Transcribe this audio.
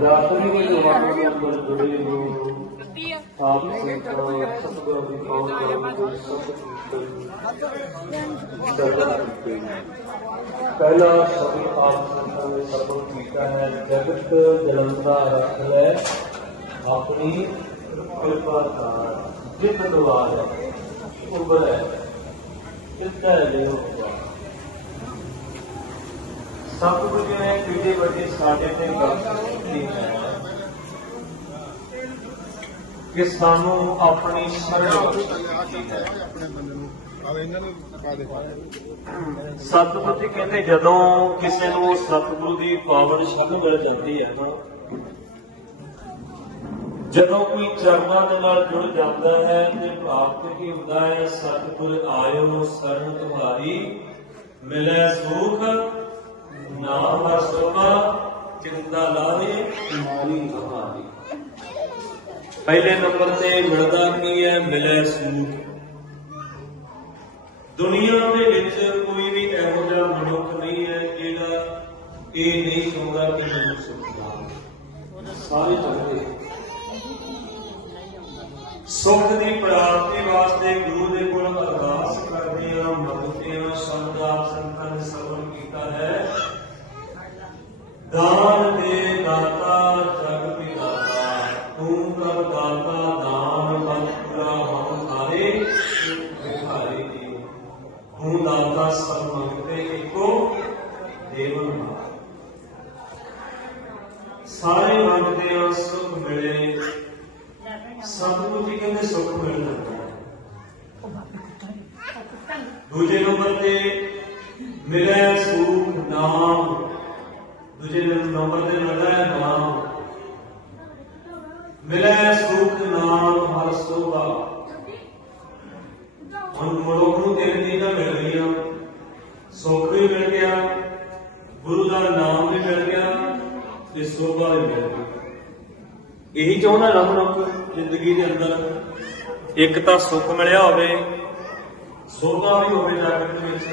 ਰਾਤਰੀ ਵਿੱਚ ਜਵਾਨਾਂ ਦੇ ਅੰਦਰ ਜੁੜੇ ਹੋ ਆਪ ਸੰਤਾਂ ਸਤਿਗੁਰੂ ਦੀ ਕੌਣ ਕਰੋ ਸਤ ਕੀਰਤਨ ਪਹਿਲਾ ਸ਼ਬਦ ਆਪ ਸੰਤਾਂ ਨੇ ਸਰਵਣ ਕੀਤਾ ਹੈ ਜਗਤ ਜਲੰਦਾ ਰੱਖ ਲੈ ਆਪਣੀ ਕਿਰਪਾ ਕਰ ਕਿਤੇ ਵੱਡੀ ਸਾਡੇ ਤੇ ਗੱਲ ਹੈ। ਕਿ ਸਾਨੂੰ ਆਪਣੀ ਸਤਿਗੁਰੂ ਜੀ ਕਹਿੰਦੇ, ਜਦੋਂ ਕਿਸੇ ਨੂੰ ਸਤਿਗੁਰੂ ਦੀ ਪਾਵਨ ਸ਼ਬਦ ਮਿਲ ਜਾਂਦੀ ਹੈ ਨਾ, ਜਦੋਂ ਕੋਈ ਚਰਨਾਂ ਦੇ ਨਾਲ ਜੁੜ ਜਾਂਦਾ ਹੈ ਤੇ ਪ੍ਰਾਪਤ ਕੀ ਹੁੰਦਾ ਹੈ, ਸਤਿਗੁਰ ਆਇਓ, ਸਰਨ ਤੁਹਾਰੀ ਮਿਲੇ ਸੁਖ। ਨਾਮ ਹਸਵਾ ਚਿੰਤਾ ਲਾਵੇ, ਮਾਰੀ ਤੁਹਾਰੀ ਪਹਿਲੇ ਨੰਬਰ ਤੇ ਮਿਲਦਾ ਕੀ ਹੈ? ਮਿਲੇ ਸੁਖ ਦੁਨੀਆ ਦੇ ਵਿੱਚ ਕੋਈ ਵੀ ਇਹੋ ਜਿਹਾ ਮਨੁੱਖ ਨਹੀਂ ਹੈ ਜਿਹੜਾ ਇਹ ਨਹੀਂ ਚਾਹੁੰਦਾ ਕਿ ਮੈਨੂੰ ਸੁਖ ਮਿਲੇ ਸਾਰੇ ਚਾਹੁੰਦੇ ਸੁਖ ਦੀ ਪ੍ਰਾਪਤੀ ਵਾਸਤੇ ਗੁਰੂ ਦੇ ਕੋਲ ਅਰਦਾਸ ਕਰਦੇ ਹਾਂ ਮੰਗਦੇ ਹਾਂ ਸ਼ਬਦ ਆਪ ਸੰਤਾਂ ਨੇ ਸਰਵਣ ਕੀਤਾ ਹੈ ਦਾਨ ਦੇ ਦਾਤਾ ਜਗ ਵਿਦਾਤਾ ਤੂੰ ਕਰ ਦਾਤਾ, ਦਾਨ ਬੰਦ ਪੂਰਾ ਹਮ ਹਾਰੇ ਵਿਖਾਰੇ ਜੀ ਤੂੰ ਦਾਤਾ ਸਭ ਮੰਗਤੇ ਇੱਕੋ ਦੇਵਨ ਸਾਰੇ ਮੰਗਦੇ ਆ ਸੁਖ ਮਿਲੇ ਸਤਿਗੁਰੂ ਜੀ ਕਹਿੰਦੇ ਸੁਖ ਮਿਲ ਜਾਂਦਾ। ਹੈ ਦੂਜੇ ਨੰਬਰ ਤੇ ਮਿਲੇ ਸੁਖ ਨਾਮ। ਦੂਜੇ ਨੰਬਰ ਤੇ ਮਿਲਦਾ ਹੈ ਨਾਮ ਮਿਲੇ ਸੁਖ ਨਾਮ ਹਰ ਸੋਭਾ। ਹੁਣ ਮਨੁੱਖ ਨੂੰ ਤਿੰਨ ਚੀਜ਼ਾਂ ਮਿਲ ਗਈਆਂ ਸੁੱਖ ਵੀ ਮਿਲ ਗਿਆ, ਗੁਰੂ ਦਾ ਨਾਮ ਵੀ ਮਿਲ ਗਿਆ ਤੇ ਸੋਭਾ ਵੀ ਮਿਲ ਗਈ ਇਹੀ ਚਾਹੁੰਦਾ ਨਾ ਮਨੁੱਖ ਜ਼ਿੰਦਗੀ ਦੇ ਅੰਦਰ, ਇੱਕ ਤਾਂ ਸੁੱਖ ਮਿਲਿਆ ਹੋਵੇ, ਸੋਭਾ ਵੀ ਹੋਵੇ ਜਗਤ ਵਿੱਚ।